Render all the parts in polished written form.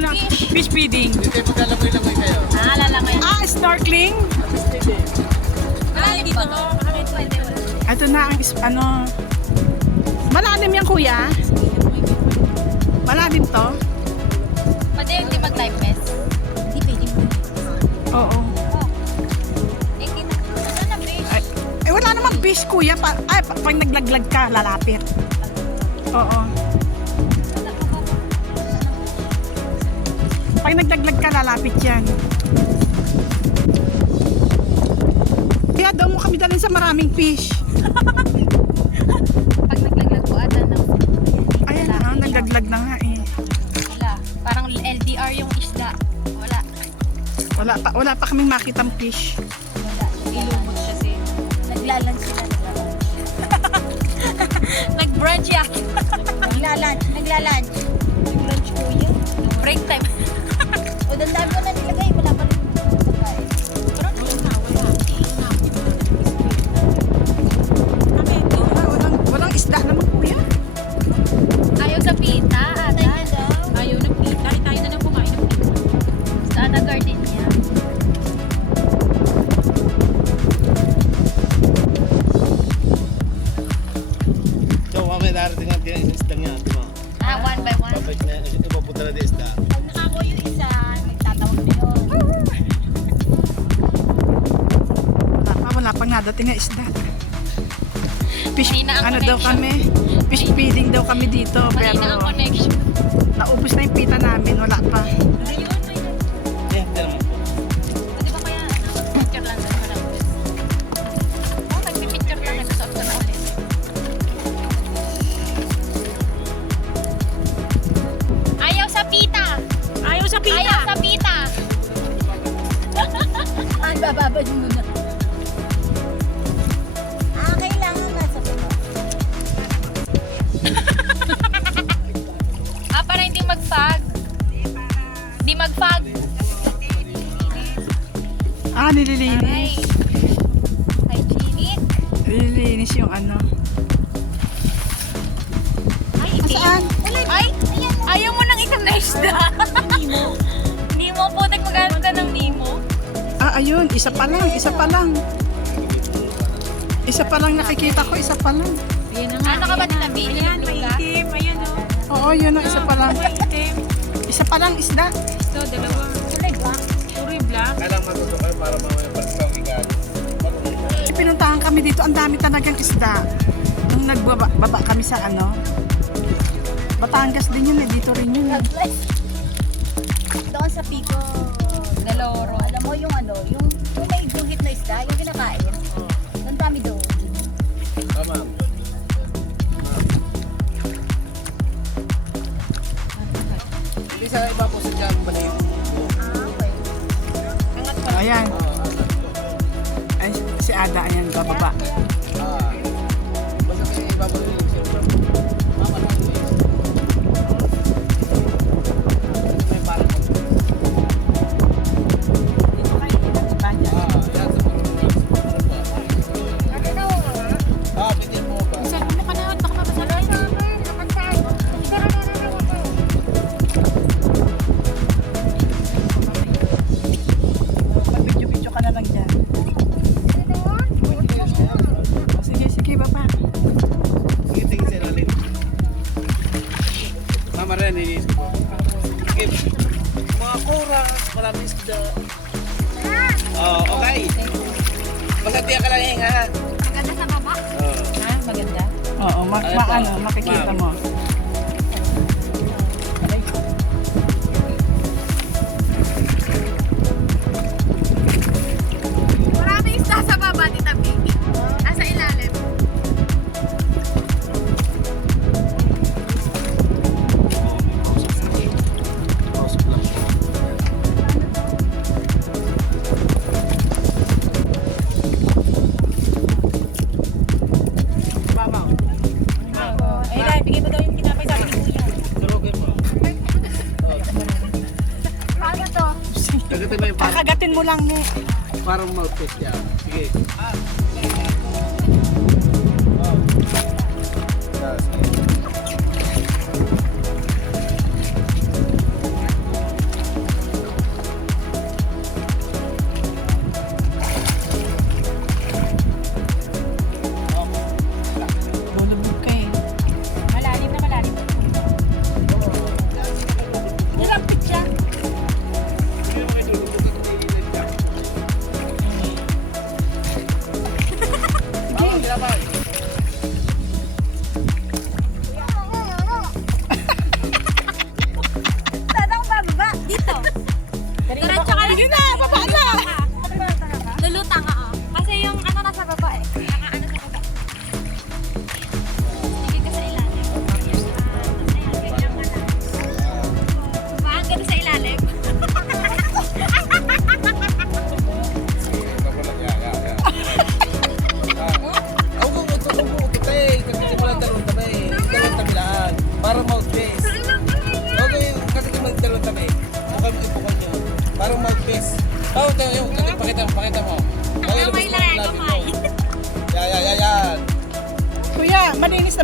ano, fish feeding. Hindi kayo maglalangoy-langoy kayo. Lalamay. Snorkeling. Wala dito. Ito na ang ano. Malalim yan, kuya. Malalim to. Pwede hindi mag-live vest? Hindi pwede mo. Oo. Hindi na. Ano na fish? Ay, wala namang fish, kuya. Pag naglaglag ka, lalapit. Oo. Pag naglaglag ka, lalapit yan. Kaya daw mo kami dalhin sa maraming fish. Pag naglaglag po ata ng... Ayan na, naglaglag na nga eh. Wala. Parang LDR yung isda. Wala. Wala pa kaming makitang fish. Wala. Ilumot kasi. Naglalunch sila. Nag-brunch yan. Naglalunch. Naglalunch ko yun. Break time. O, dandaan mo na nilagay. Wala pa rin. Walang isda naman, kuya. Ayaw sa pita, ata. Ayaw ng pita. Tayo na lang kumain ng pita. Sa Ana Gardenia. So, mamaya darating ang isdang niya. Di ba? One by one. Babalik na, ipapunta na di isda. Pag nakako yung isa, nagtatawag na yun. Wala pang nadating na isda. Fish, Mahina ang ano daw connection. kami, fish feeding daw kami dito, Mahina pero ang connection. naubos na yung pita namin, wala pa. Ayun. Eh, di naman. Di ba kaya, picture lang doon walang bus? Oo, nagpipicture ka, nagsusuot ka na ulit. Ayaw sa pita! Ayaw sa pita. Ayaw sa pita! Ay, bababad mo na. Kailangan nasa sunod. Para hindi mag-fog. Hindi mag-fog. Nililinis. Hygienic. Nililinis yung ano. Ay, Saan? Ay, ayaw mo nang isang na isda. Nemo. Nemo po, nagmagalit ka ng Nemo. Ayun, isa pa lang. Isa pa lang nakikita ko, isa pa lang. Ayan na nga. Ano ka ba tinabi? Ayan, may itim. Ayan o. Oo, yun ang isa pa lang. May itim. Isa pa lang isda. Ito, dalawa. Puri black. Kailangan matuto kayo para mamaya pag-isang ikan. Pinuntahan kami dito, ang dami talagang isda. Nung nagbaba kami sa ano, Batangas din yun eh, dito rin yun eh. Doon sa Pico Galoro. Alam mo yung ano, yung may dugit na isda, yung kinakain. Doon dami doon. Tama. Hindi sa iba po sa dyan, maliit. Ayan. Ay, si Ada, ayan, bababa. Basta kayo iba po sa mama lang po yun. May parang yan sa pwede po ba? Saan mo ka na? Baka mapasalan. Mag-video ka na lang dyan. Sige, baba. Sige, tingin sa ilalim. Mama rin, iniisip ko. Sige, mga kura, maraming isda. Oh, okay. Basta tiyak ka lang yung ha. Maganda sa baba? Maganda. Oo, makikita mo. Maraming isda sa baba, Tita Vicky. Nasa ilalim. Bigay mo daw yung tinapay sa akin ni Kuya. Durugin mo. Paano to? Kagatin mo yung parang, Kakagatin mo lang eh. parang mouthpiece yan. Sige.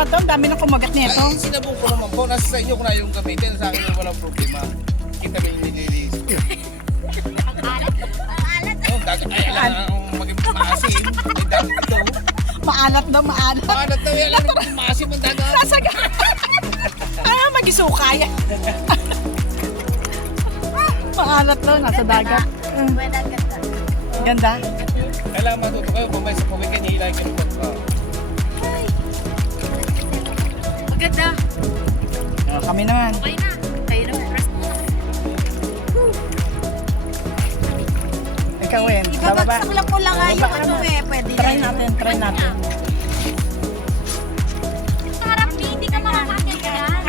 problema to. Ang dami na kumagat nito. Ay, sinabong ko naman po. Nasa sa inyo ko na yung gamitin. Sa akin walang problema. Kita ba yung nililis? Ay, alam na akong maging maasim. May dagat ito. Maalat daw, maalat. Maalat daw yan. Alam mo, maasim ang dagat. Nasaga. Ano, mag-isukay. Maalat daw, nasa dagat. Pwede ganda. Ganda. Kailangan matuto kayo. Mamay sa pawikan niya ilagay ng pagka. Maganda. Kami naman. Okay na. Kayo na. Rest mo. Ikaw, Wen. Bababa. Ibabagsak lang ko lang nga yung ano eh. Pwede Try na. natin, try natin. Sa harap, hindi ka makakakit yan.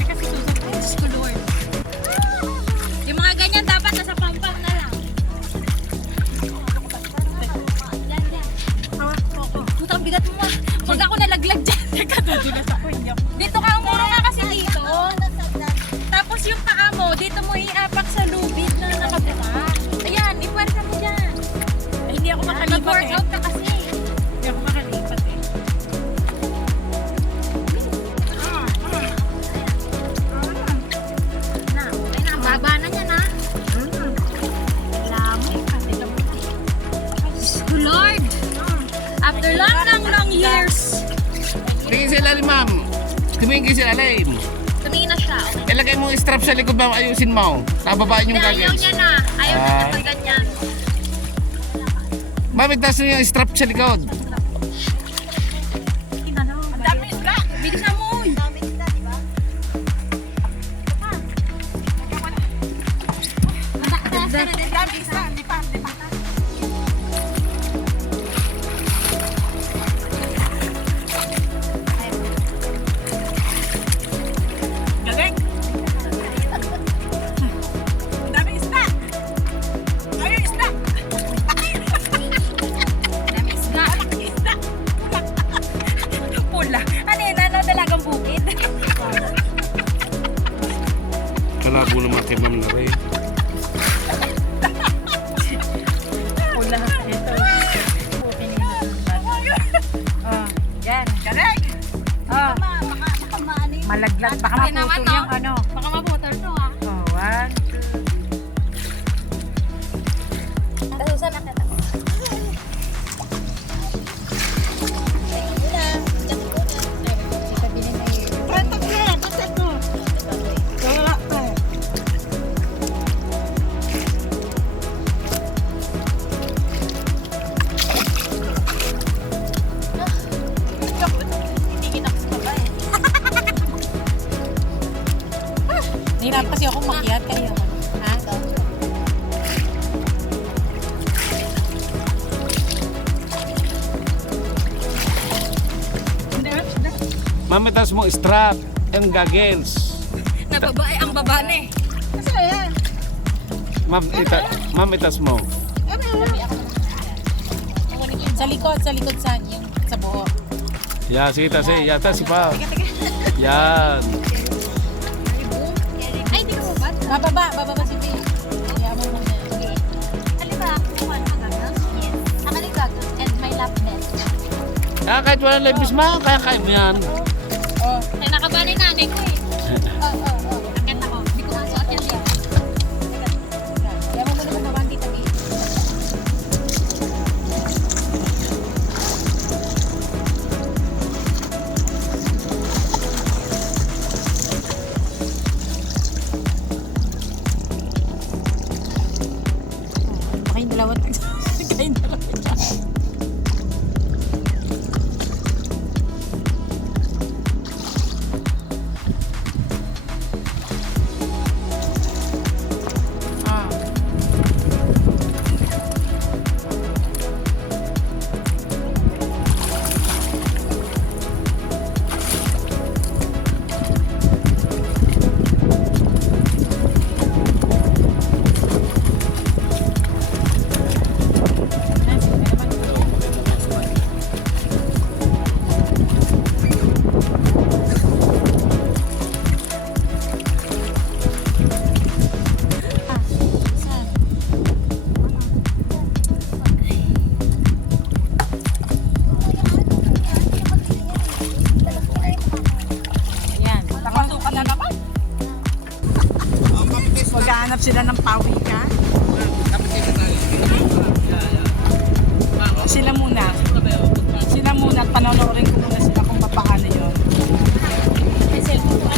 Kasi susunod. Ay, Diyos ko, Lord. Yung mga ganyan dapat nasa pampang na lang. Yan, yan. Puta, ang bigat mo ah. Huwag ako nalaglag dyan. Nagkatudulas ako inyo. Dito ka, umuro nga kasi dito. Tapos yung paa mo, dito mo iapak sa lubid na nakabura. Ayan, ipuwersa mo dyan. Ay, hindi ako makalipat eh. Mag-workout ka kasi. Hindi ako makalipat eh. Na, ay na, baba na niya na. Lord! After long years, Tingin sa ilalim, ma'am. Tumingin sa ilalim. tumingin na siya. Okay. Ilagay mo yung strap sa likod, ma'am. Ayusin mo. Nababaan yung Ayaw goggles. niya na. Ayaw niya Ah. na pag ganyan. Ma'am, itaas mo yung strap sa likod. Ang dami isda. Bilis na mo. Uy. Dami sila, di ba? Dami isa, di pa, di pa. Galing. Dami isda. Ayun, isda. Dami isda. Isda. Pula. Ano yun? Ano dalagang bukid? Kalabo naman kay ma'am na rin. Pula. Ito. Yan. Galing. Baka maano yung Malaglag. Baka Ay, naman, maputol no? yung ano. Baka maputol to ah. Oh, one. Tasusan na kita. Ito kaya, kasi ito. Wala to. Tingin ako sa baba eh. Hirap kasi ako makiat kayo. Ha? Ma'am, itaas mo strap. Yung goggles. Nababa eh. Ang baba na eh. Kasi yan. Ma'am, itaas mo. Sa likod sa yung sa buho. Yeah, sige, taas eh. Yeah, taas pa. Yan. Ay, di ka bubad. Bababa si Pia. Kaya mo muna. Alin ba? Kung ano ang gagawin? Yes. Ang aligagos and my lap net. Kahit walang labis, ma'am, kaya mo yan. Ay, nakaba ni nanay ko eh. Akit ako. Di ko masuot yan dito. Kaya mo muna magawang dito dito. Kayong dalawa. Kayong dalawa. Naghahanap sila ng pawikan. Dapat kayo sa tali. Sila muna. Sila muna at panonoorin ko muna sila kung paano yun. May cellphone ko.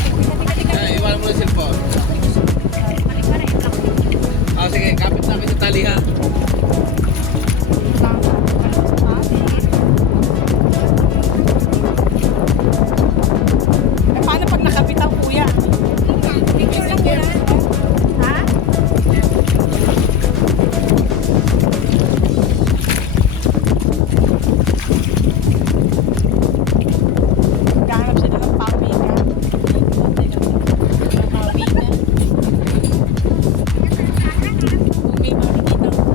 Iwan mo na cellphone. Sige, kapit namin sa tali ha. Eh, paano pag nakabitaw, kuya? Picture lang muna. Ha? Naghahanap sila ng pawikan. May makikita.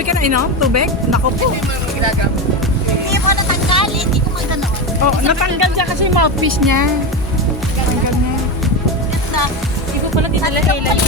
Marami ka na inom? Tubig? Naku po. Hindi mo naman ginagamit. Hindi mo natanggal, hindi ko magkanoon. Oh, natanggal siya kasi yung mouthpiece niya. Tanggal niya. Ganda. Hindi ko pala dinala kay Lali.